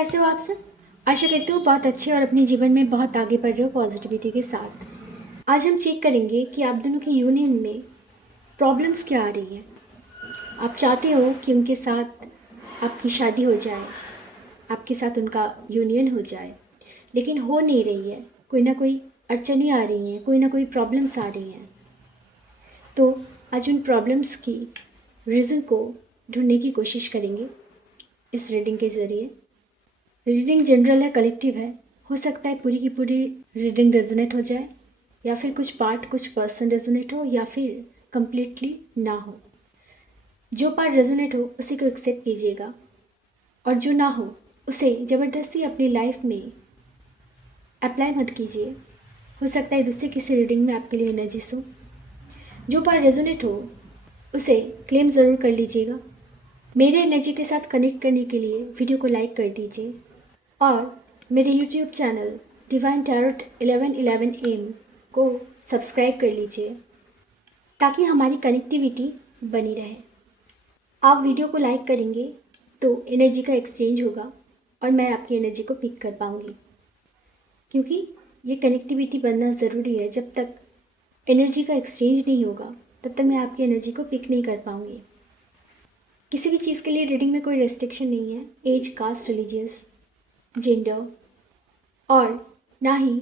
कैसे हो आप सब? आशा करती हूँ बहुत अच्छे और अपने जीवन में बहुत आगे बढ़ रहे हो पॉजिटिविटी के साथ। आज हम चेक करेंगे कि आप दोनों की यूनियन में प्रॉब्लम्स क्या आ रही हैं। आप चाहते हो कि उनके साथ आपकी शादी हो जाए, आपके साथ उनका यूनियन हो जाए, लेकिन हो नहीं रही है। कोई ना कोई अड़चनें आ रही हैं, कोई ना कोई प्रॉब्लम्स आ रही हैं। तो आज उन प्रॉब्लम्स की रीज़न को ढूंढने की कोशिश करेंगे इस रीडिंग के ज़रिए। रीडिंग जनरल है, कलेक्टिव है। हो सकता है पूरी की पूरी रीडिंग रेजोनेट हो जाए, या फिर कुछ पार्ट, कुछ पर्सन रेजोनेट हो, या फिर कंप्लीटली ना हो। जो पार्ट रेजोनेट हो उसी को एक्सेप्ट कीजिएगा, और जो ना हो उसे ज़बरदस्ती अपनी लाइफ में अप्लाई मत कीजिए। हो सकता है दूसरी किसी रीडिंग में आपके लिए एनर्जीज हो। जो पार्ट रेजोनेट हो उसे क्लेम ज़रूर कर लीजिएगा। मेरे एनर्जी के साथ कनेक्ट करने के लिए वीडियो को लाइक कर दीजिए, और मेरे YouTube channel divine tarot 1111 AM को सब्सक्राइब कर लीजिए ताकि हमारी कनेक्टिविटी बनी रहे। आप वीडियो को लाइक करेंगे तो एनर्जी का एक्सचेंज होगा और मैं आपकी एनर्जी को पिक कर पाऊँगी, क्योंकि ये कनेक्टिविटी बनना ज़रूरी है। जब तक एनर्जी का एक्सचेंज नहीं होगा तब तक मैं आपकी एनर्जी को पिक नहीं कर पाऊँगी। किसी भी चीज़ के लिए रीडिंग में कोई रेस्ट्रिक्शन नहीं है, एज, कास्ट, रिलीजियस, जेंडर, और ना ही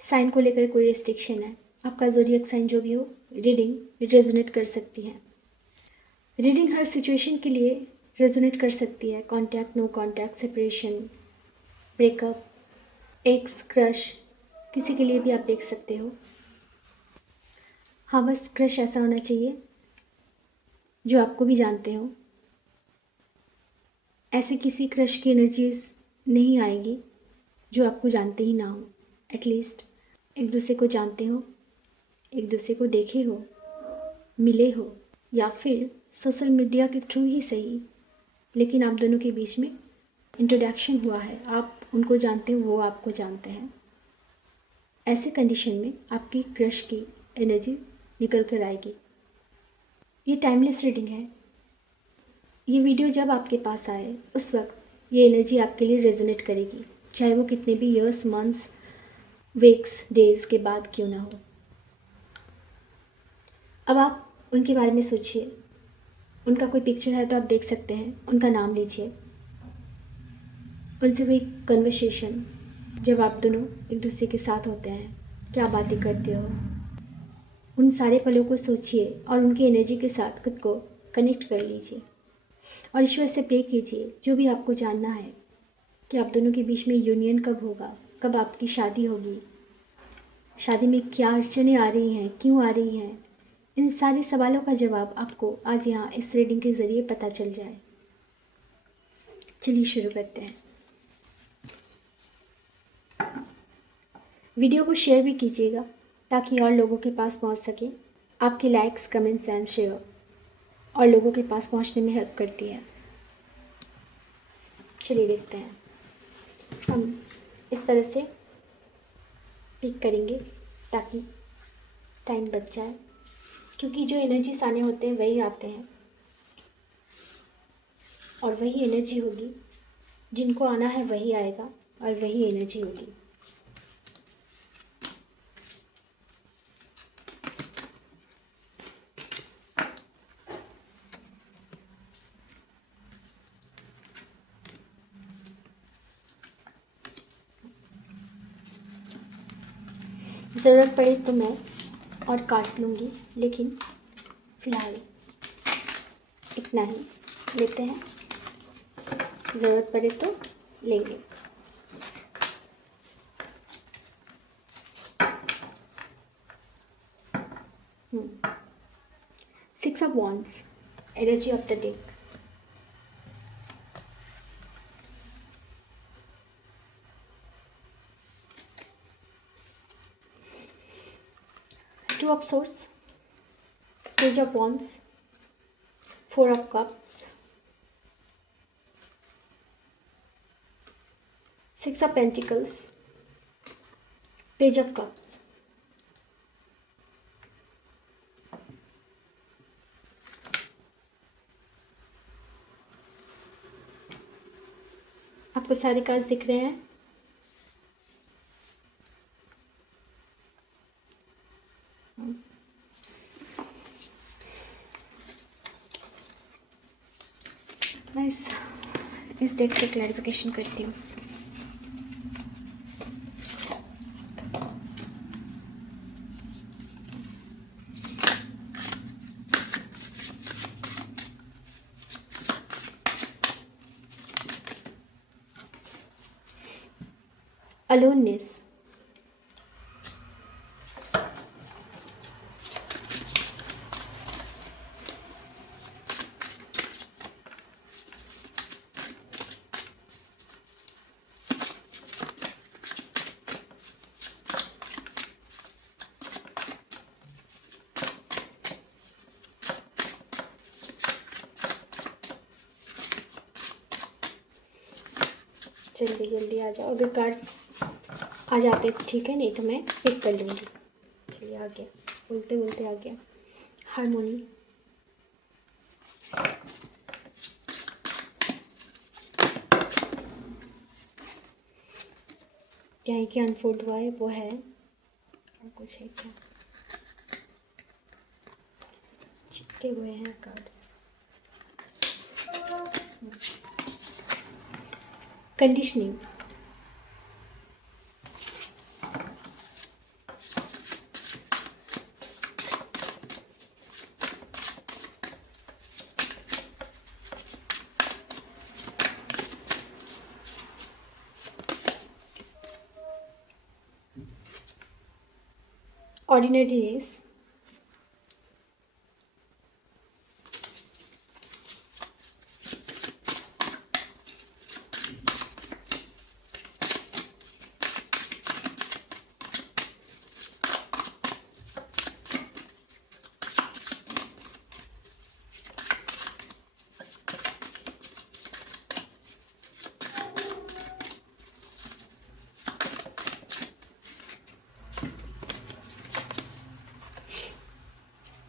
साइन को लेकर कोई रेस्ट्रिक्शन है। आपका ज़ोडिएक साइन जो भी हो, रीडिंग रेजोनेट कर सकती है। रीडिंग हर सिचुएशन के लिए रेजोनेट कर सकती है। Contact, no contact, separation, breakup, ex, crush, किसी के लिए भी आप देख सकते हो। हाँ, बस क्रश ऐसा होना चाहिए जो आपको भी जानते हो। ऐसे किसी क्रश की एनर्जीज नहीं आएगी जो आपको जानते ही ना हो। एटलीस्ट एक दूसरे को जानते हो, एक दूसरे को देखे हो, मिले हो, या फिर सोशल मीडिया के थ्रू ही सही, लेकिन आप दोनों के बीच में इंट्रोडक्शन हुआ है। आप उनको जानते हो, वो आपको जानते हैं। ऐसे कंडीशन में आपकी क्रश की एनर्जी निकल कर आएगी। ये टाइमलेस रीडिंग है। ये वीडियो जब आपके पास आए उस वक्त ये एनर्जी आपके लिए रेजोनेट करेगी, चाहे वो कितने भी ईयर्स, मंथ्स, वीक्स, डेज के बाद क्यों ना हो। अब आप उनके बारे में सोचिए। उनका कोई पिक्चर है तो आप देख सकते हैं, उनका नाम लीजिए। उनसे कोई कन्वर्सेशन, जब आप दोनों एक दूसरे के साथ होते हैं, क्या बातें करते हो, उन सारे पलों को सोचिए और उनकी एनर्जी के साथ खुद को कनेक्ट कर लीजिए। और ईश्वर से प्रे कीजिए, जो भी आपको जानना है कि आप दोनों के बीच में यूनियन कब होगा, कब आपकी शादी होगी, शादी में क्या अड़चनें आ रही हैं, क्यों आ रही हैं, इन सारे सवालों का जवाब आपको आज यहाँ इस रीडिंग के ज़रिए पता चल जाए। चलिए शुरू करते हैं। वीडियो को शेयर भी कीजिएगा ताकि और लोगों के पास पहुंच सके। आपके लाइक्स, कमेंट्स एंड शेयर और लोगों के पास पहुंचने में हेल्प करती है। चलिए देखते हैं। हम इस तरह से पिक करेंगे ताकि टाइम बच जाए, क्योंकि जो एनर्जीज आने होते हैं वही आते हैं, और वही एनर्जी होगी। जिनको आना है वही आएगा और वही एनर्जी होगी। ज़रूरत पड़े तो मैं और काट लूँगी, लेकिन फ़िलहाल इतना ही लेते हैं। ज़रूरत पड़े तो लेंगे। Six of Wands, energy of the deck. Two of Swords, Page of Wands, Four of Cups, Six of Pentacles, Page of Cups. आपको सारे कार्ड्स दिख रहे हैं। मैं इस डेक से क्लैरिफिकेशन करती हूँ। अलोननेस, जल्दी जल्दी आ जाओ। अगर कार्ड्स आ जाते ठीक है, नहीं तो मैं पिक कर लूँगी। चलिए आ गया, बोलते बोलते आ गया। हारमोनी, क्या है कि अनफोल्ड हुआ है वो है, और कुछ है क्या, चिपके हुए हैं cards. Conditioning, ordinariness,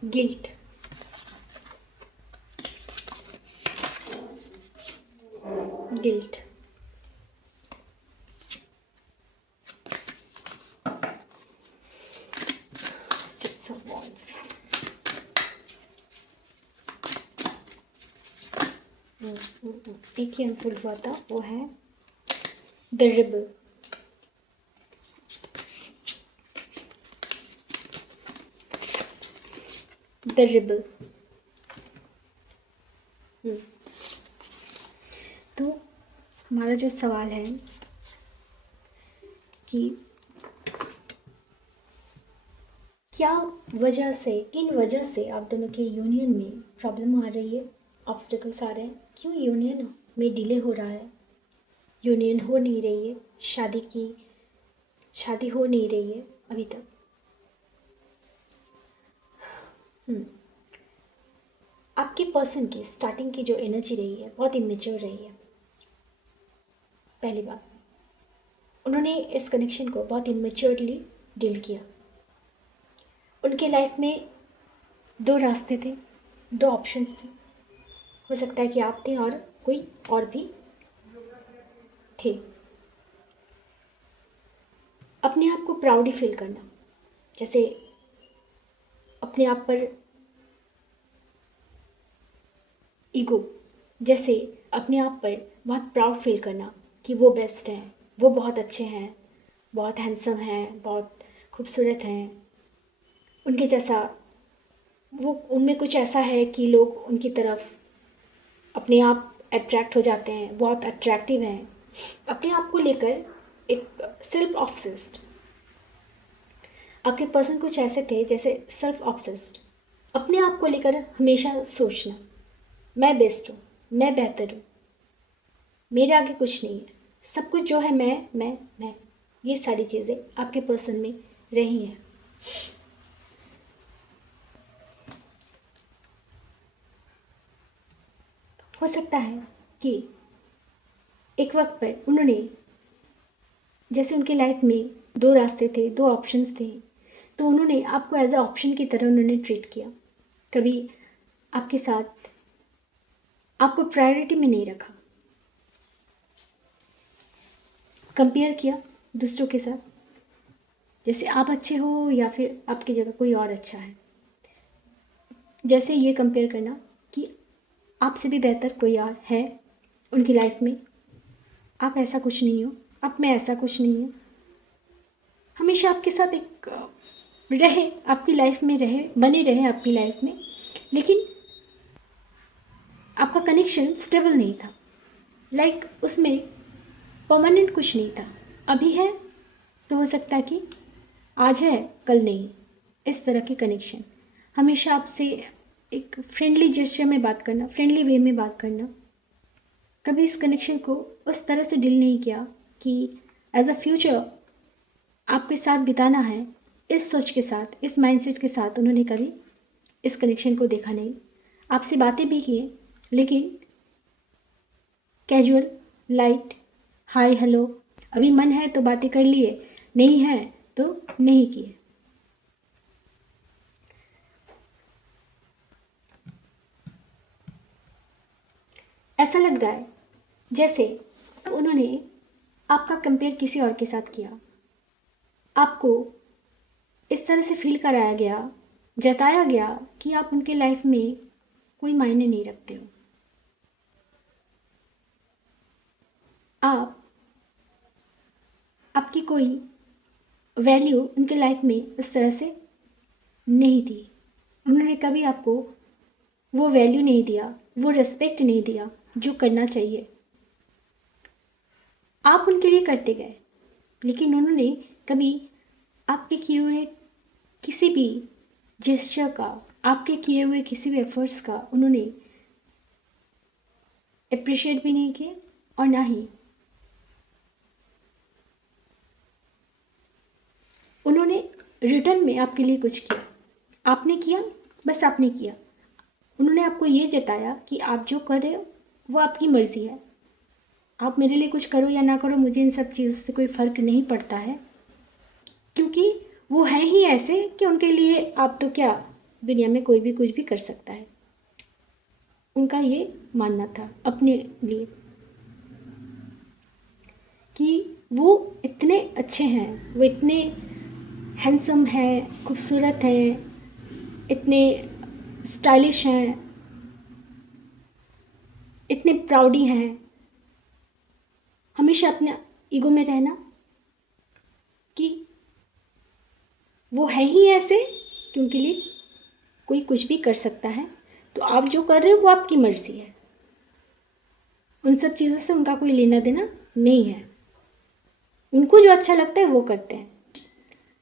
guilt, guilt, six of wands, एक ही अनफोल्ड हुआ था वो है द रिबल, द रिबल। तो हमारा जो सवाल है कि क्या वजह से, किन वजह से आप दोनों के यूनियन में प्रॉब्लम आ रही है, ऑब्स्टिकल्स आ रहे हैं, क्यों यूनियन में डिले हो रहा है, यूनियन हो नहीं रही है, शादी हो नहीं रही है अभी तक। आपके पर्सन की स्टार्टिंग की जो एनर्जी रही है बहुत इमेच्योर रही है। पहली बात, उन्होंने इस कनेक्शन को बहुत इमेच्योरली डील किया। उनके लाइफ में दो रास्ते थे, दो ऑप्शंस थे। हो सकता है कि आप थे और कोई और भी थे। अपने आप को प्राउडी फील करना, जैसे अपने आप पर ईगो, जैसे अपने आप पर बहुत प्राउड फील करना कि वो बेस्ट हैं, वो बहुत अच्छे हैं, बहुत हैंडसम हैं, बहुत खूबसूरत हैं, उनके जैसा, वो उनमें कुछ ऐसा है कि लोग उनकी तरफ अपने आप अट्रैक्ट हो जाते हैं, बहुत अट्रैक्टिव हैं। अपने आप को लेकर एक सेल्फ ऑब्सेस्ड, आपके पर्सन कुछ ऐसे थे जैसे सेल्फ ऑब्सेस्ड, अपने आप को लेकर हमेशा सोचना, मैं बेस्ट हूँ, मैं बेहतर हूँ, मेरे आगे कुछ नहीं है, सब कुछ जो है मैं, ये सारी चीज़ें आपके पर्सन में रही हैं। हो सकता है कि एक वक्त पर उन्होंने, जैसे उनके लाइफ में दो रास्ते थे, दो ऑप्शंस थे, तो उन्होंने आपको एज अ ऑप्शन की तरह उन्होंने ट्रीट किया। कभी आपके साथ आपको प्रायोरिटी में नहीं रखा। कंपेयर किया दूसरों के साथ, जैसे आप अच्छे हो या फिर आपकी जगह कोई और अच्छा है। जैसे ये कंपेयर करना कि आपसे भी बेहतर कोई और है उनकी लाइफ में, आप ऐसा कुछ नहीं हो, आप में ऐसा कुछ नहीं है। हमेशा आपके साथ एक रहे, आपकी लाइफ में रहे, बने रहे आपकी लाइफ में, लेकिन आपका कनेक्शन स्टेबल नहीं था। लाइक उसमें परमानेंट कुछ नहीं था। अभी है तो हो सकता है कि आज है कल नहीं, इस तरह के कनेक्शन। हमेशा आपसे एक फ्रेंडली जेस्चर में बात करना, फ्रेंडली वे में बात करना। कभी इस कनेक्शन को उस तरह से डील नहीं किया कि एज अ फ्यूचर आपके साथ बिताना है, इस सोच के साथ, इस माइंडसेट के साथ उन्होंने कभी इस कनेक्शन को देखा नहीं। आपसे बातें भी किए, लेकिन कैजुअल, लाइट, हाय हेलो, अभी मन है तो बातें कर लिए, नहीं है तो नहीं किए। ऐसा लग रहा है जैसे उन्होंने आपका कंपेयर किसी और के साथ किया, आपको इस तरह से फील कराया गया, जताया गया कि आप उनके लाइफ में कोई मायने नहीं रखते हो। आपकी कोई वैल्यू उनके लाइफ में इस तरह से नहीं थी। उन्होंने कभी आपको वो वैल्यू नहीं दिया, वो रिस्पेक्ट नहीं दिया जो करना चाहिए। आप उनके लिए करते गए, लेकिन उन्होंने कभी आपके किए हुए किसी भी जेस्चर का, आपके किए हुए किसी भी एफर्ट्स का उन्होंने अप्रिशिएट भी नहीं किए, और ना ही उन्होंने रिटर्न में आपके लिए कुछ किया। आपने किया, बस आपने किया। उन्होंने आपको ये जताया कि आप जो कर रहे हो वो आपकी मर्ज़ी है, आप मेरे लिए कुछ करो या ना करो, मुझे इन सब चीज़ों से कोई फ़र्क नहीं पड़ता है, क्योंकि वो हैं ही ऐसे कि उनके लिए आप तो क्या, दुनिया में कोई भी कुछ भी कर सकता है। उनका ये मानना था अपने लिए कि वो इतने अच्छे हैं, वो इतने हैंडसम हैं, खूबसूरत हैं, इतने स्टाइलिश हैं, इतने प्राउडी हैं। हमेशा अपने ईगो में रहना कि वो है ही ऐसे कि उनके लिए कोई कुछ भी कर सकता है, तो आप जो कर रहे हो वो आपकी मर्ज़ी है। उन सब चीज़ों से उनका कोई लेना देना नहीं है। उनको जो अच्छा लगता है वो करते हैं।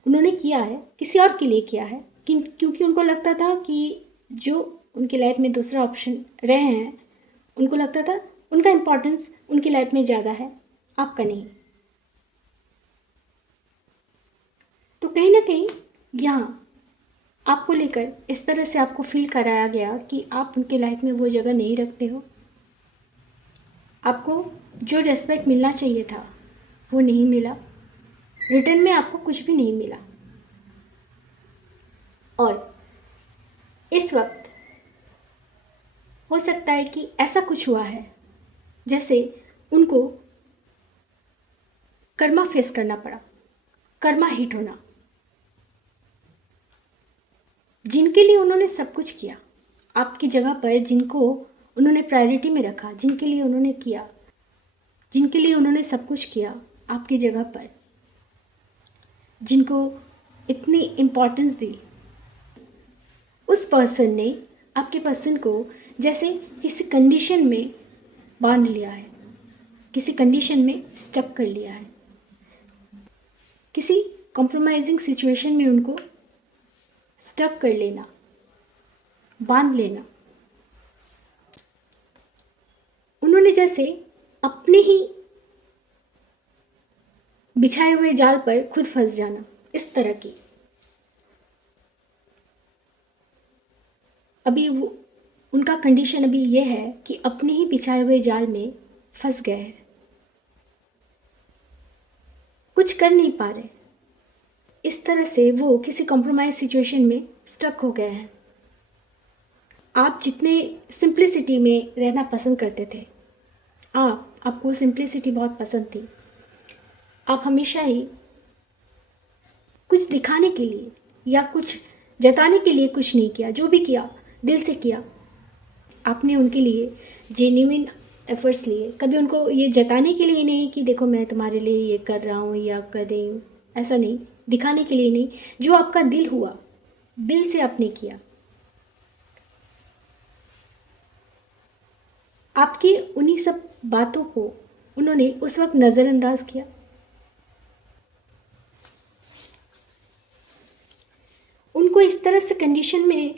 उन्होंने किया है, किसी और के लिए किया है, क्योंकि उनको लगता था कि जो उनकी लाइफ में दूसरा ऑप्शन रहे हैं, उनको लगता था उनका इम्पोर्टेंस उनकी लाइफ में ज़्यादा है, आपका नहीं। तो कहीं ना कहीं यहाँ आपको लेकर इस तरह से आपको फील कराया गया कि आप उनके लाइफ में वो जगह नहीं रखते हो। आपको जो रेस्पेक्ट मिलना चाहिए था वो नहीं मिला, रिटर्न में आपको कुछ भी नहीं मिला। और इस वक्त हो सकता है कि ऐसा कुछ हुआ है जैसे उनको कर्मा फेस करना पड़ा, कर्मा हिट होना। जिनके लिए उन्होंने सब कुछ किया, आपकी जगह पर जिनको उन्होंने प्रायोरिटी में रखा, जिनके लिए उन्होंने किया, जिनके लिए उन्होंने सब कुछ किया आपकी जगह पर, जिनको इतनी इम्पोर्टेंस दी, उस पर्सन ने आपके पर्सन को जैसे किसी कंडीशन में बांध लिया है, किसी कंडीशन में स्टक कर लिया है, किसी कॉम्प्रोमाइजिंग सिचुएशन में उनको स्टक कर लेना, बांध लेना। उन्होंने जैसे अपने ही बिछाए हुए जाल पर खुद फंस जाना, इस तरह की। अभी वो उनका कंडीशन अभी ये है कि अपने ही बिछाए हुए जाल में फंस गए हैं, कुछ कर नहीं पा रहे। इस तरह से वो किसी कॉम्प्रोमाइज सिचुएशन में स्टक हो गए हैं। आप जितने सिंप्लिसिटी में रहना पसंद करते थे, आपको सिंप्लिसिटी बहुत पसंद थी, आप हमेशा ही कुछ दिखाने के लिए या कुछ जताने के लिए कुछ नहीं किया, जो भी किया दिल से किया। आपने उनके लिए जेन्युइन एफर्ट्स लिए, कभी उनको ये जताने के लिए नहीं कि देखो मैं तुम्हारे लिए ये कर रहा हूँ या कर रही हूँ, ऐसा नहीं, दिखाने के लिए नहीं, जो आपका दिल हुआ, दिल से आपने किया। आपकी उन्हीं सब बातों को उन्होंने उस वक्त नज़रअंदाज किया। उनको इस तरह से कंडीशन में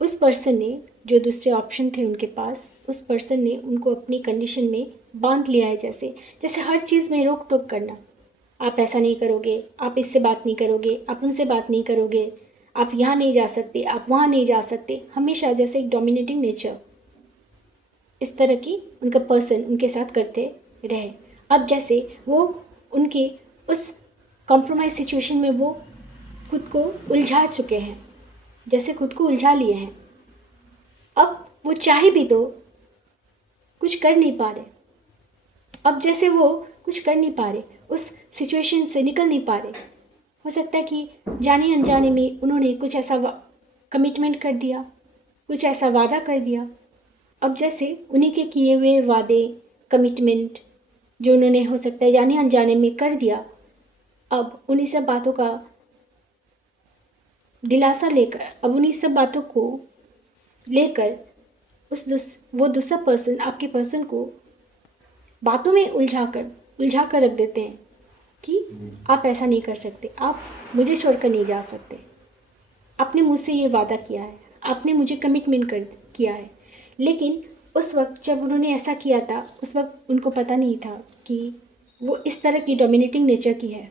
उस पर्सन ने, जो दूसरे ऑप्शन थे उनके पास, उस पर्सन ने उनको अपनी कंडीशन में बांध लिया है। जैसे जैसे हर चीज़ में रोक टोक करना, आप ऐसा नहीं करोगे, आप इससे बात नहीं करोगे, आप उनसे बात नहीं करोगे, आप यहाँ नहीं जा सकते, आप वहाँ नहीं जा सकते, हमेशा जैसे एक डोमिनेटिंग नेचर, इस तरह की उनका पर्सन उनके साथ करते रहे। अब जैसे वो उनके उस कॉम्प्रोमाइज सिचुएशन में वो खुद को उलझा चुके हैं, जैसे खुद को उलझा लिए हैं। अब वो चाहे भी तो कुछ कर नहीं पा रहे। अब जैसे वो कुछ कर नहीं पा रहे, उस सिचुएशन से निकल नहीं पा रहे। हो सकता है कि जाने अनजाने में उन्होंने कुछ ऐसा कमिटमेंट कर दिया, कुछ ऐसा वादा कर दिया। अब जैसे उन्हीं के किए हुए वादे, कमिटमेंट जो उन्होंने हो सकता है जाने अनजाने में कर दिया, अब उन्हीं सब बातों का दिलासा लेकर, अब उन्हीं सब बातों को लेकर वो दूसरा पर्सन आपके पर्सन को बातों में उलझा कर रख देते हैं कि आप ऐसा नहीं कर सकते, आप मुझे छोड़कर नहीं जा सकते, आपने मुझसे ये वादा किया है, आपने मुझे कमिटमेंट किया है। लेकिन उस वक्त जब उन्होंने ऐसा किया था, उस वक्त उनको पता नहीं था कि वो इस तरह की डोमिनेटिंग नेचर की है।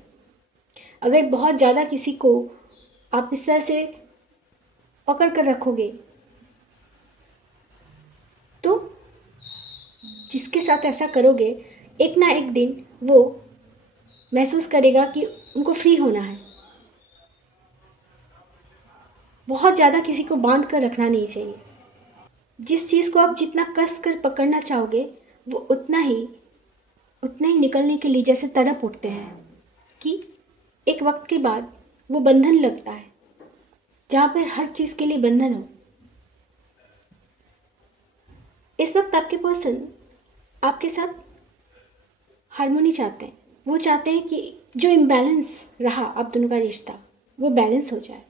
अगर बहुत ज़्यादा किसी को आप इस तरह से पकड़ कर रखोगे तो जिसके साथ ऐसा करोगे, एक ना एक दिन वो महसूस करेगा कि उनको फ्री होना है। बहुत ज़्यादा किसी को बांध कर रखना नहीं चाहिए। जिस चीज़ को आप जितना कस कर पकड़ना चाहोगे, वो उतना ही निकलने के लिए जैसे तड़प उठते हैं कि एक वक्त के बाद वो बंधन लगता है, जहाँ पर हर चीज़ के लिए बंधन हो। इस वक्त आपके पर्सन आपके साथ हार्मोनी चाहते हैं। वो चाहते हैं कि जो इम्बैलेंस रहा आप दोनों का रिश्ता, वो बैलेंस हो जाए।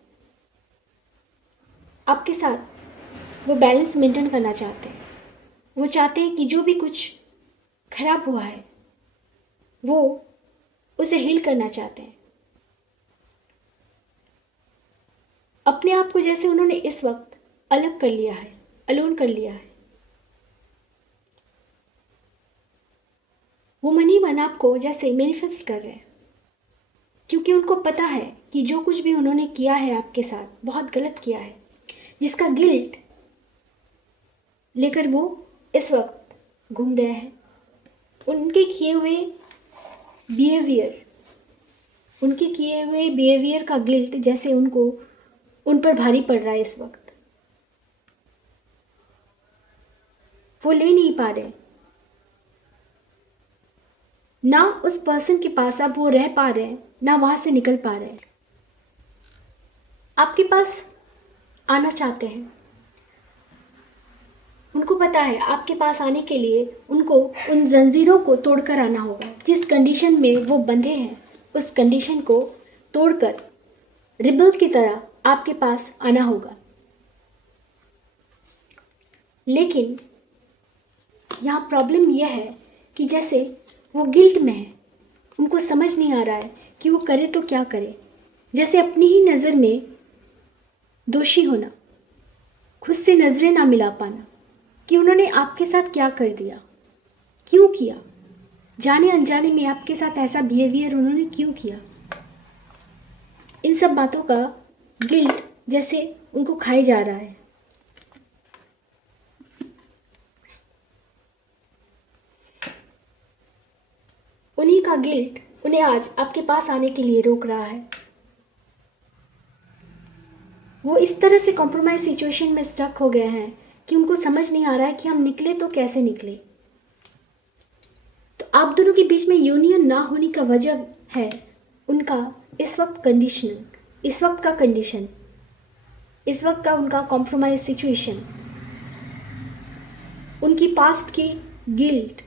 आपके साथ वो बैलेंस मेंटेन करना चाहते हैं। वो चाहते हैं कि जो भी कुछ खराब हुआ है वो उसे हील करना चाहते हैं। अपने आप को जैसे उन्होंने इस वक्त अलग कर लिया है, अलोन कर लिया है। वो मन ही मन आपको जैसे मैनिफेस्ट कर रहे हैं, क्योंकि उनको पता है कि जो कुछ भी उन्होंने किया है आपके साथ बहुत गलत किया है, जिसका गिल्ट लेकर वो इस वक्त घूम रहे हैं। उनके किए हुए बिहेवियर का गिल्ट जैसे उन पर भारी पड़ रहा है इस वक्त। वो ले नहीं पा रहे, ना उस पर्सन के पास अब वो रह पा रहे हैं, ना वहाँ से निकल पा रहे हैं। आपके पास आना चाहते हैं, उनको पता है आपके पास आने के लिए उनको उन जंजीरों को तोड़कर आना होगा। जिस कंडीशन में वो बंधे हैं, उस कंडीशन को तोड़कर रिबल की तरह आपके पास आना होगा। लेकिन यहाँ प्रॉब्लम यह है कि जैसे वो गिल्ट में है, उनको समझ नहीं आ रहा है कि वो करे तो क्या करे। जैसे अपनी ही नज़र में दोषी होना, खुद से नज़रें ना मिला पाना कि उन्होंने आपके साथ क्या कर दिया, क्यों किया, जाने अनजाने में आपके साथ ऐसा बिहेवियर उन्होंने क्यों किया। इन सब बातों का गिल्ट जैसे उनको खाए जा रहा है। उन्हीं का गिल्ट उन्हें आज आपके पास आने के लिए रोक रहा है। वो इस तरह से कॉम्प्रोमाइज सिचुएशन में स्टक हो गए हैं कि उनको समझ नहीं आ रहा है कि हम निकले तो कैसे निकले। तो आप दोनों के बीच में यूनियन ना होने का वजह है उनका इस वक्त कंडीशन, इस वक्त का कंडीशन, इस वक्त का उनका कॉम्प्रोमाइज सिचुएशन, उनकी पास्ट की गिल्ट,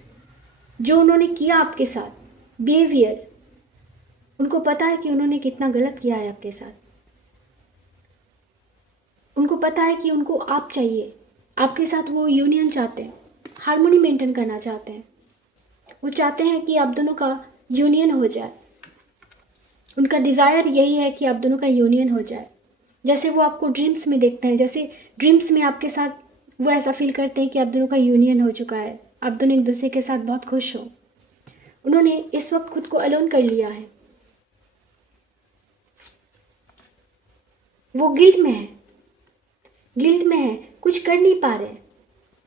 जो उन्होंने किया आपके साथ, बिहेवियर, उनको पता है कि उन्होंने कितना गलत किया है आपके साथ। उनको पता है कि उनको आप चाहिए, आपके साथ वो यूनियन चाहते हैं, हार्मोनी मेंटेन करना चाहते हैं। वो चाहते हैं कि आप दोनों का यूनियन हो जाए। उनका डिज़ायर यही है कि आप दोनों का यूनियन हो जाए। जैसे वो आपको ड्रीम्स में देखते हैं, जैसे ड्रीम्स में आपके साथ वो ऐसा फील करते हैं कि आप दोनों का यूनियन हो चुका है, आप दोनों एक दूसरे के साथ बहुत खुश हो। उन्होंने इस वक्त खुद को अलोन कर लिया है। वो गिल्ट में है, गिल्ट में है, कुछ कर नहीं पा रहे,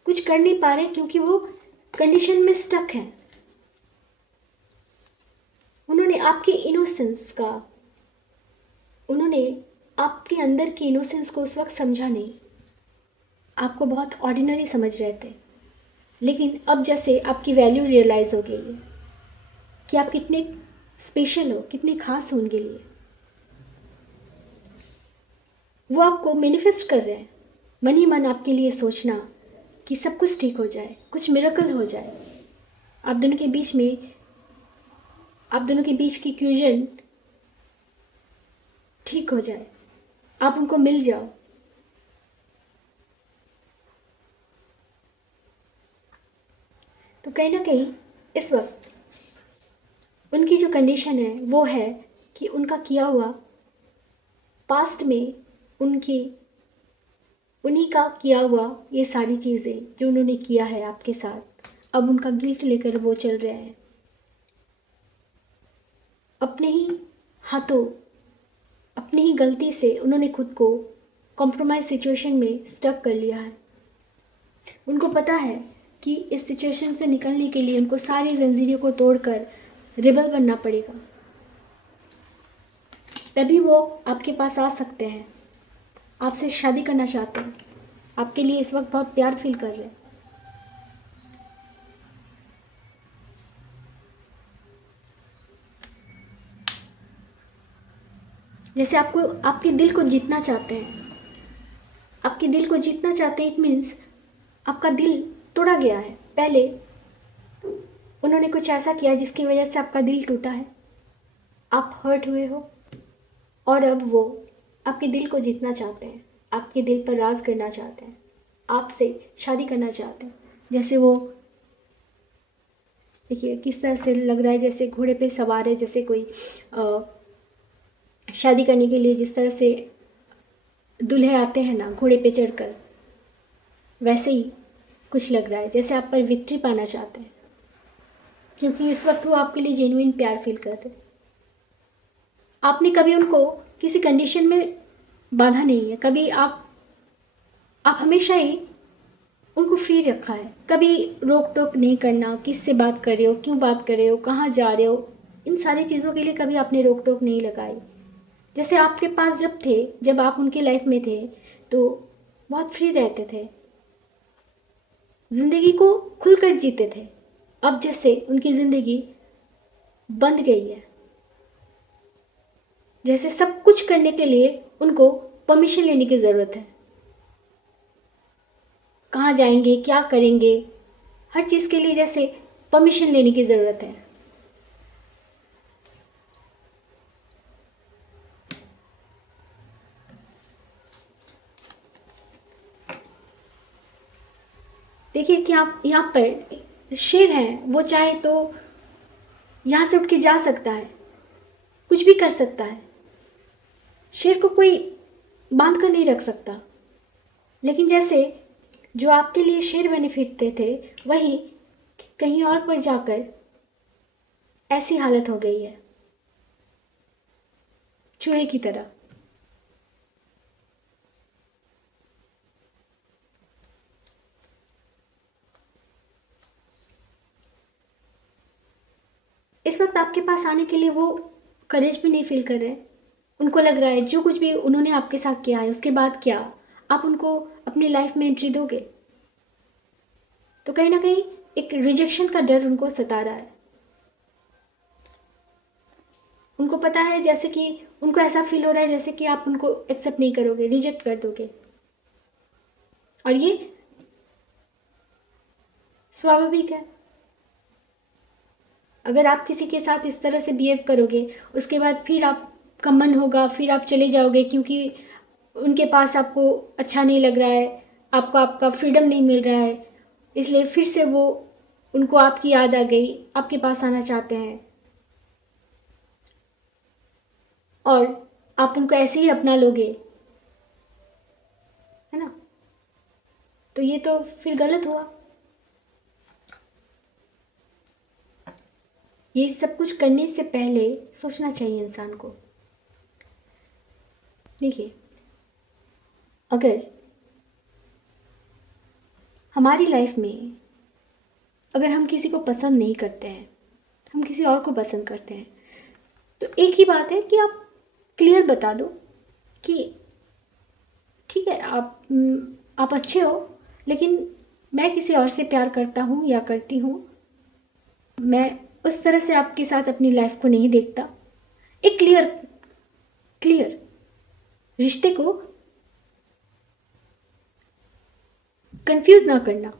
कुछ कर नहीं पा रहे क्योंकि वो कंडीशन में स्टक है। उन्होंने आपके इनोसेंस का, उन्होंने आपके अंदर की इनोसेंस को उस वक्त समझा नहीं। आपको बहुत ऑर्डिनरी समझ रहे थे, लेकिन अब जैसे आपकी वैल्यू रियलाइज़ हो गई है कि आप कितने स्पेशल हो, कितने खास हो उनके लिए। वो आपको मैनिफेस्ट कर रहे हैं, मन ही मन आपके लिए सोचना कि सब कुछ ठीक हो जाए, कुछ मिरेकल हो जाए, आप दोनों के बीच में, आप दोनों के बीच की फ्यूजन ठीक हो जाए, आप उनको मिल जाओ। तो कहीं ना कहीं इस वक्त उनकी जो कंडीशन है वो है कि उनका किया हुआ पास्ट में, उन्हीं का किया हुआ ये सारी चीज़ें जो उन्होंने किया है आपके साथ, अब उनका गिल्ट लेकर वो चल रहे हैं। अपने ही हाथों, अपनी ही गलती से उन्होंने खुद को कॉम्प्रोमाइज सिचुएशन में स्टक कर लिया है। उनको पता है कि इस सिचुएशन से निकलने के लिए उनको सारी जंजीरों को तोड़कर रिबल बनना पड़ेगा, तभी वो आपके पास आ सकते हैं। आपसे शादी करना चाहते हैं, आपके लिए इस वक्त बहुत प्यार फील कर रहे हैं। जैसे आपको आपके दिल को जीतना चाहते हैं, आपके दिल को जीतना चाहते हैं, इट मीन्स आपका दिल तोड़ा गया है। पहले उन्होंने कुछ ऐसा किया जिसकी वजह से आपका दिल टूटा है, आप हर्ट हुए हो, और अब वो आपके दिल को जीतना चाहते हैं, आपके दिल पर राज करना चाहते हैं, आपसे शादी करना चाहते हैं। जैसे वो, देखिए किस तरह से लग रहा है, जैसे घोड़े पे सवार है, जैसे कोई शादी करने के लिए जिस तरह से दूल्हे आते हैं ना घोड़े पे चढ़कर, वैसे ही कुछ लग रहा है, जैसे आप पर विक्ट्री पाना चाहते हैं, क्योंकि इस वक्त वो आपके लिए जेन्युइन प्यार फील कर रहे हैं। आपने कभी उनको किसी कंडीशन में बाधा नहीं है, कभी आप हमेशा ही उनको फ्री रखा है। कभी रोक टोक नहीं करना, किससे बात कर रहे हो, क्यों बात कर रहे हो, कहाँ जा रहे हो, इन सारी चीज़ों के लिए कभी आपने रोक टोक नहीं लगाई। जैसे आपके पास जब थे, जब आप उनके लाइफ में थे तो बहुत फ्री रहते थे, ज़िंदगी को खुलकर जीते थे। अब जैसे उनकी ज़िंदगी बंद गई है, जैसे सब कुछ करने के लिए उनको परमिशन लेने की ज़रूरत है। कहाँ जाएंगे, क्या करेंगे, हर चीज़ के लिए जैसे परमिशन लेने की ज़रूरत है। देखिए कि आप यहाँ पर शेर हैं, वो चाहे तो यहाँ से उठ के जा सकता है, कुछ भी कर सकता है। शेर को कोई बांध कर नहीं रख सकता, लेकिन जैसे जो आपके लिए शेर बने फिरते थे, वही कहीं और पर जाकर ऐसी हालत हो गई है, चूहे की तरह। इस वक्त आपके पास आने के लिए वो करेज भी नहीं फील कर रहे। उनको लग रहा है जो कुछ भी उन्होंने आपके साथ किया है, उसके बाद क्या आप उनको अपनी लाइफ में एंट्री दोगे? तो कहीं ना कहीं एक रिजेक्शन का डर उनको सता रहा है। उनको पता है, जैसे कि उनको ऐसा फील हो रहा है जैसे कि आप उनको एक्सेप्ट नहीं करोगे, रिजेक्ट कर दोगे। और ये स्वाभाविक है। अगर आप किसी के साथ इस तरह से बिहेव करोगे, उसके बाद फिर आपका मन होगा, फिर आप चले जाओगे क्योंकि उनके पास आपको अच्छा नहीं लग रहा है, आपको आपका फ्रीडम नहीं मिल रहा है, इसलिए फिर से वो, उनको आपकी याद आ गई, आपके पास आना चाहते हैं और आप उनको ऐसे ही अपना लोगे, है ना? तो ये तो फिर गलत हुआ। ये सब कुछ करने से पहले सोचना चाहिए इंसान को। देखिए, अगर हमारी लाइफ में अगर हम किसी को पसंद नहीं करते हैं, हम किसी और को पसंद करते हैं, तो एक ही बात है कि आप क्लियर बता दो कि ठीक है, आप अच्छे हो, लेकिन मैं किसी और से प्यार करता हूँ या करती हूँ, मैं उस तरह से आपके साथ अपनी लाइफ को नहीं देखता। एक क्लियर क्लियर रिश्ते को कंफ्यूज ना करना।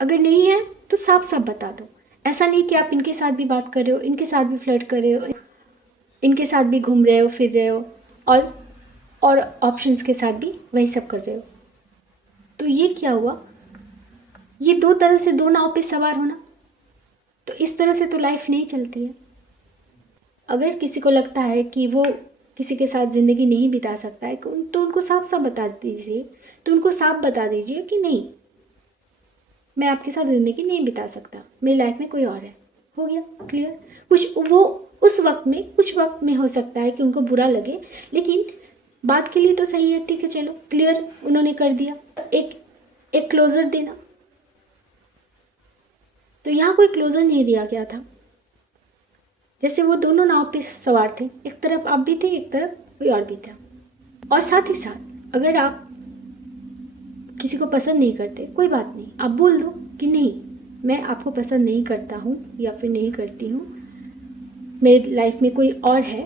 अगर नहीं है तो साफ साफ बता दो। ऐसा नहीं कि आप इनके साथ भी बात कर रहे हो, इनके साथ भी फ्लर्ट कर रहे हो, इनके साथ भी घूम रहे हो, फिर रहे हो, और ऑप्शंस के साथ भी वही सब कर रहे हो। तो ये क्या हुआ? ये दो तरह से दो नाव पे सवार होना। तो इस तरह से तो लाइफ नहीं चलती है। अगर किसी को लगता है कि वो किसी के साथ ज़िंदगी नहीं बिता सकता है तो उनको साफ साफ बता दीजिए। तो उनको साफ बता दीजिए कि नहीं, मैं आपके साथ ज़िंदगी नहीं बिता सकता, मेरी लाइफ में कोई और है। हो गया क्लियर। कुछ वो उस वक्त में, कुछ वक्त में हो सकता है कि उनको बुरा लगे, लेकिन बात के लिए तो सही है। ठीक है, चलो क्लियर उन्होंने कर दिया। एक क्लोजर देना। तो यहाँ कोई क्लोजर नहीं दिया गया था। जैसे वो दोनों नाव पे सवार थे, एक तरफ आप भी थे, एक तरफ कोई और भी था। और साथ ही साथ अगर आप किसी को पसंद नहीं करते, कोई बात नहीं, आप बोल दो कि नहीं, मैं आपको पसंद नहीं करता हूँ या फिर नहीं करती हूँ, मेरी लाइफ में कोई और है।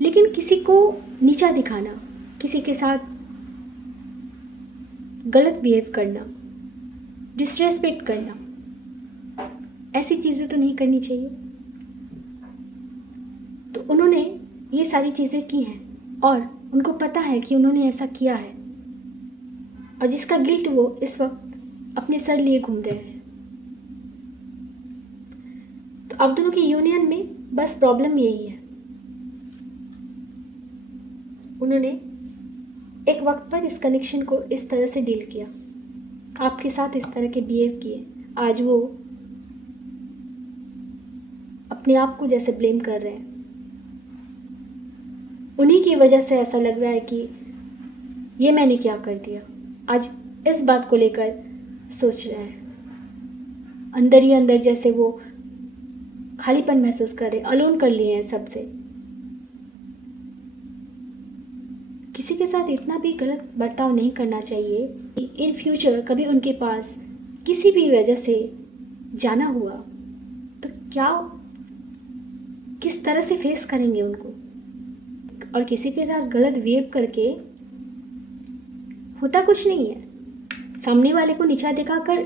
लेकिन किसी को नीचा दिखाना, किसी के साथ गलत बिहेव करना, डिसरेस्पेक्ट करना, ऐसी चीज़ें तो नहीं करनी चाहिए। तो उन्होंने ये सारी चीज़ें की हैं और उनको पता है कि उन्होंने ऐसा किया है, और जिसका गिल्ट वो इस वक्त अपने सर लिए घूम रहे हैं। तो आप दोनों की यूनियन में बस प्रॉब्लम यही है, उन्होंने एक वक्त पर इस कनेक्शन को इस तरह से डील किया, आपके साथ इस तरह के बिहेव किए। आज वो अपने आप को जैसे ब्लेम कर रहे हैं, उन्हीं की वजह से ऐसा लग रहा है कि ये मैंने क्या कर दिया। आज इस बात को लेकर सोच रहे हैं, अंदर ही अंदर जैसे वो खालीपन महसूस कर रहे, अलोन कर लिए हैं सबसे। किसी के साथ इतना भी गलत बर्ताव नहीं करना चाहिए कि इन फ्यूचर कभी उनके पास किसी भी वजह से जाना हुआ तो क्या, किस तरह से फेस करेंगे उनको। और किसी के साथ गलत बिहेव करके होता कुछ नहीं है, सामने वाले को नीचा दिखाकर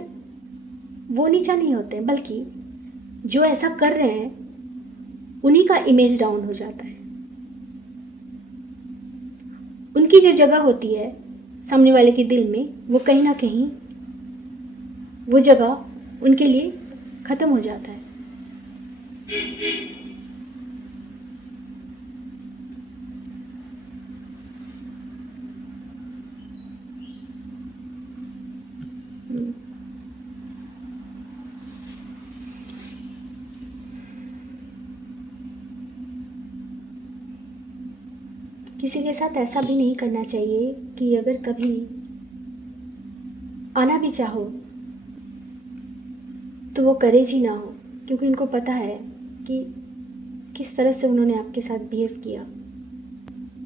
वो नीचा नहीं होते, बल्कि जो ऐसा कर रहे हैं उन्हीं का इमेज डाउन हो जाता है। उनकी जो जगह होती है सामने वाले के दिल में, वो कहीं ना कहीं वो जगह उनके लिए ख़त्म हो जाता है। किसी के साथ ऐसा भी नहीं करना चाहिए कि अगर कभी आना भी चाहो तो वो करेज ही ना हो, क्योंकि उनको पता है कि किस तरह से उन्होंने आपके साथ बिहेव किया।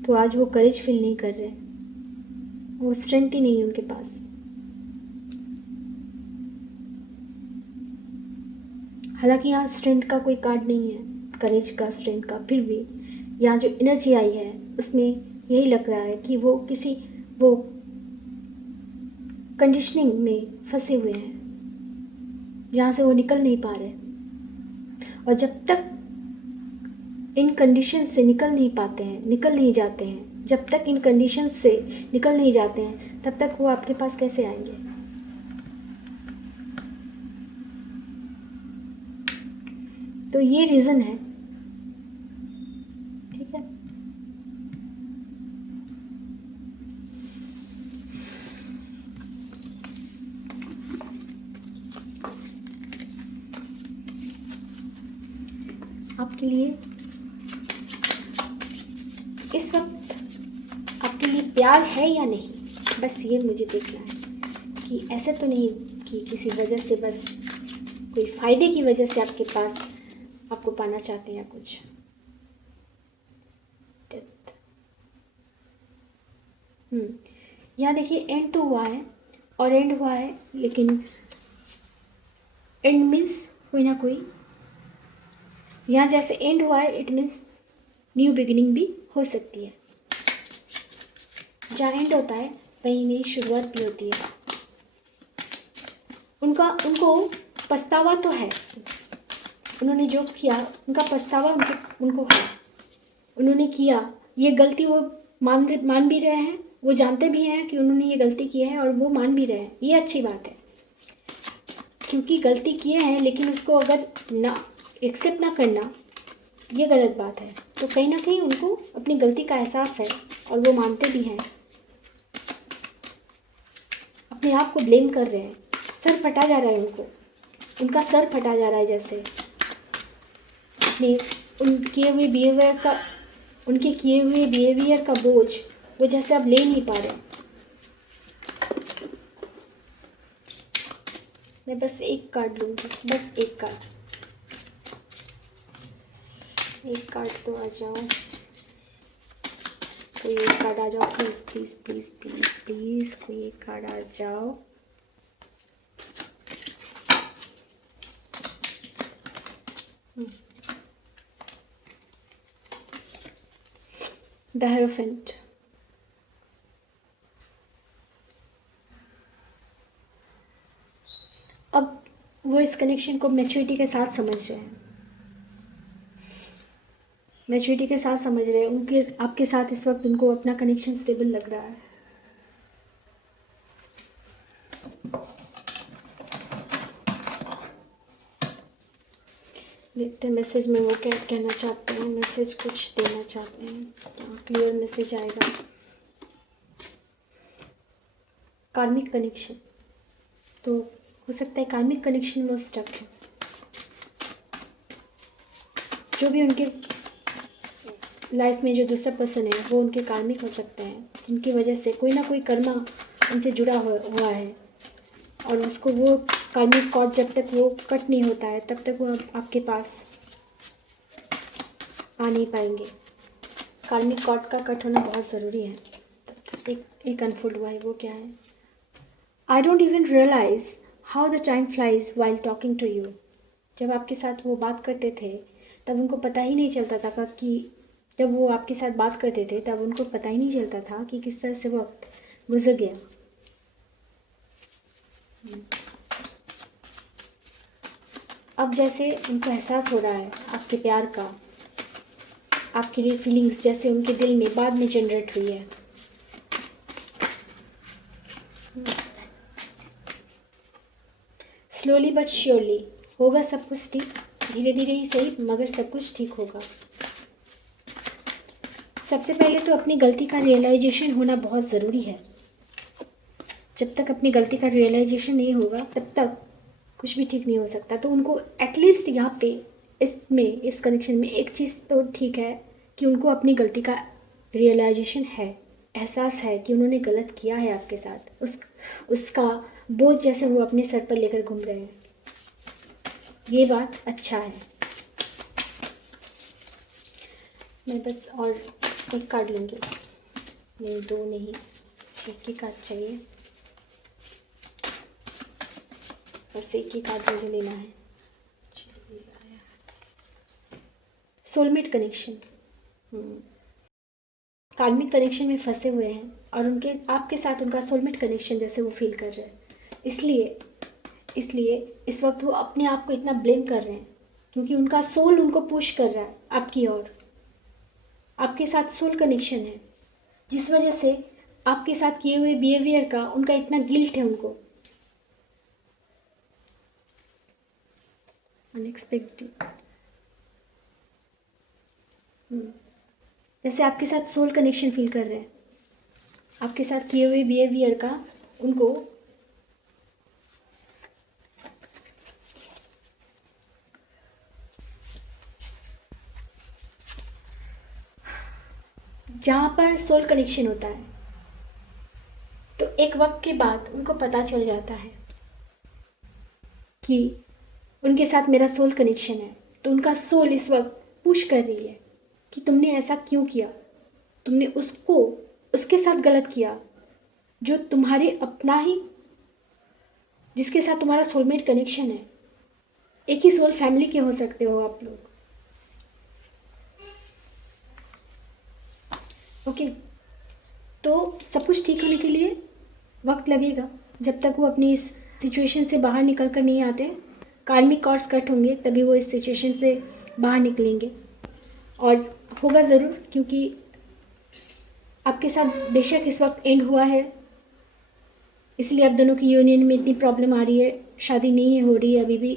तो आज वो करेज फील नहीं कर रहे, वो स्ट्रेंथ ही नहीं है उनके पास। हालांकि यहाँ स्ट्रेंथ का कोई कार्ड नहीं है, करेज का, स्ट्रेंथ का, फिर भी यहाँ जो एनर्जी आई है उसमें यही लग रहा है कि वो किसी वो कंडीशनिंग में फंसे हुए हैं, यहाँ से वो निकल नहीं पा रहे। और जब तक इन कंडीशन से निकल नहीं पाते हैं, निकल नहीं जाते हैं, जब तक इन कंडीशन से निकल नहीं जाते हैं तब तक वो आपके पास कैसे आएंगे? तो ये रीज़न है, ठीक है। आपके लिए इस वक्त आपके लिए प्यार है या नहीं, बस ये मुझे देखना है कि ऐसे तो नहीं कि किसी वजह से, बस कोई फ़ायदे की वजह से आपके पास आपको पाना चाहते हैं या कुछ। डेथ। यहाँ देखिए एंड तो हुआ है और एंड हुआ है, लेकिन एंड मीन्स कोई ना कोई, यहाँ जैसे एंड हुआ है इट मीन्स न्यू बिगिनिंग भी हो सकती है। जहाँ एंड होता है वहीं नई शुरुआत भी होती है। उनको पछतावा तो है, उन्होंने जो किया उनका पछतावा उनको है, उन्होंने किया ये गलती, वो मान भी रहे हैं, वो जानते भी हैं कि उन्होंने ये गलती की है और वो मान भी रहे हैं। ये अच्छी बात है, क्योंकि गलती किए हैं लेकिन उसको अगर ना एक्सेप्ट ना करना ये गलत बात है। तो कहीं ना कहीं उनको अपनी गलती का एहसास है और वो मानते भी हैं, अपने आप को ब्लेम कर रहे हैं। सर फटा जा रहा है उनका सर फटा जा रहा है, जैसे अपने उनके किए हुए बिहेवियर का बोझ वो जैसे अब ले नहीं पा रहे। मैं बस एक कार्ड लूँगी, बस एक कार्ड तो आ जाओ, कोई एक कार्ड आ जाओ please please please please please, कोई एक कार्ड आ जाओ। The hierophant. अब वो इस कनेक्शन को मैच्योरिटी के साथ समझ रहे हैं, मैच्योरिटी के साथ समझ रहे हैं। उनके आपके साथ इस वक्त उनको अपना कनेक्शन स्टेबल लग रहा है। देखते हैं मैसेज में वो क्या कहना चाहते हैं, मैसेज कुछ देना चाहते हैं, क्लियर मैसेज आएगा। कार्मिक कनेक्शन, तो हो सकता है कार्मिक कनेक्शन वो स्टक है। जो भी उनके लाइफ में जो दूसरा पर्सन है वो उनके कार्मिक हो सकते हैं, जिनकी वजह से कोई ना कोई कर्मा उनसे जुड़ा हुआ है और उसको वो कार्मिक कॉर्ड जब तक वो कट नहीं होता है तब तक वो आपके पास आ नहीं पाएंगे। कार्मिक कॉर्ड का कट होना बहुत ज़रूरी है। तब तक एक अनफोल्ड हुआ है, वो क्या है? I don't even realise how the time flies while talking to you. जब आपके साथ वो बात करते थे तब उनको पता ही नहीं चलता था कि जब वो आपके साथ बात करते थे तब उनको पता ही नहीं चलता था कि किस तरह से वक्त गुजर गया। अब जैसे उनको एहसास हो रहा है आपके प्यार का, आपके लिए फीलिंग्स जैसे उनके दिल में बाद में जनरेट हुई है। स्लोली बट श्योरली होगा सब कुछ ठीक, धीरे धीरे ही सही मगर सब कुछ ठीक होगा। सबसे पहले तो अपनी गलती का रियलाइजेशन होना बहुत ज़रूरी है। जब तक अपनी गलती का रियलाइजेशन नहीं होगा तब तक कुछ भी ठीक नहीं हो सकता। तो उनको एटलीस्ट यहाँ पे इस कनेक्शन में एक चीज़ तो ठीक है कि उनको अपनी गलती का रियलाइजेशन है, एहसास है कि उन्होंने गलत किया है आपके साथ। उसका बोझ जैसे वो अपने सर पर लेकर घूम रहे हैं, ये बात अच्छा है। मैं बस और एक कार्ड लूँगी, नहीं दो नहीं, एक ही कार्ड चाहिए, बस एक ही कार्ड मुझे लेना है। चलिए आया। सोलमेट कनेक्शन, कार्मिक कनेक्शन में फंसे हुए हैं और उनके आपके साथ उनका सोलमेट कनेक्शन जैसे वो फील कर रहे हैं। इसलिए इस वक्त वो अपने आप को इतना ब्लेम कर रहे हैं क्योंकि उनका सोल उनको पुश कर रहा है आपकी ओर। आपके साथ सोल कनेक्शन है, जिस वजह से आपके साथ किए हुए बिहेवियर का उनका इतना गिल्ट है उनको। अनएक्सपेक्टेड, जैसे आपके साथ सोल कनेक्शन फील कर रहे हैं, आपके साथ किए हुए बिहेवियर का उनको जहाँ पर सोल कनेक्शन होता है तो एक वक्त के बाद उनको पता चल जाता है कि उनके साथ मेरा सोल कनेक्शन है। तो उनका सोल इस वक्त पुश कर रही है कि तुमने ऐसा क्यों किया, तुमने उसके साथ गलत किया जो तुम्हारे अपना ही, जिसके साथ तुम्हारा सोलमेट कनेक्शन है। एक ही सोल फैमिली के हो सकते हो आप लोग। ओके, तो सब कुछ ठीक होने के लिए वक्त लगेगा। जब तक वो अपनी इस सिचुएशन से बाहर निकल कर नहीं आते, कार्मिक कॉर्ड्स कट होंगे तभी वो इस सिचुएशन से बाहर निकलेंगे। और होगा ज़रूर, क्योंकि आपके साथ बेशक इस वक्त एंड हुआ है, इसलिए आप दोनों की यूनियन में इतनी प्रॉब्लम आ रही है, शादी नहीं हो रही है, अभी भी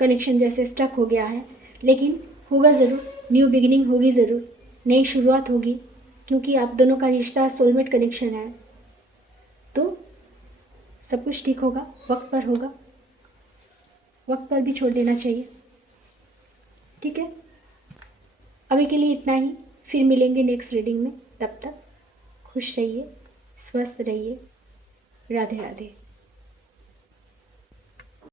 कनेक्शन जैसे स्टक हो गया है। लेकिन होगा ज़रूर, न्यू बिगिनिंग होगी ज़रूर, नई शुरुआत होगी, क्योंकि आप दोनों का रिश्ता सोलमेट कनेक्शन है। तो सब कुछ ठीक होगा, वक्त पर होगा, वक्त पर भी छोड़ देना चाहिए। ठीक है, अभी के लिए इतना ही, फिर मिलेंगे नेक्स्ट रीडिंग में। तब तक खुश रहिए, स्वस्थ रहिए। राधे राधे।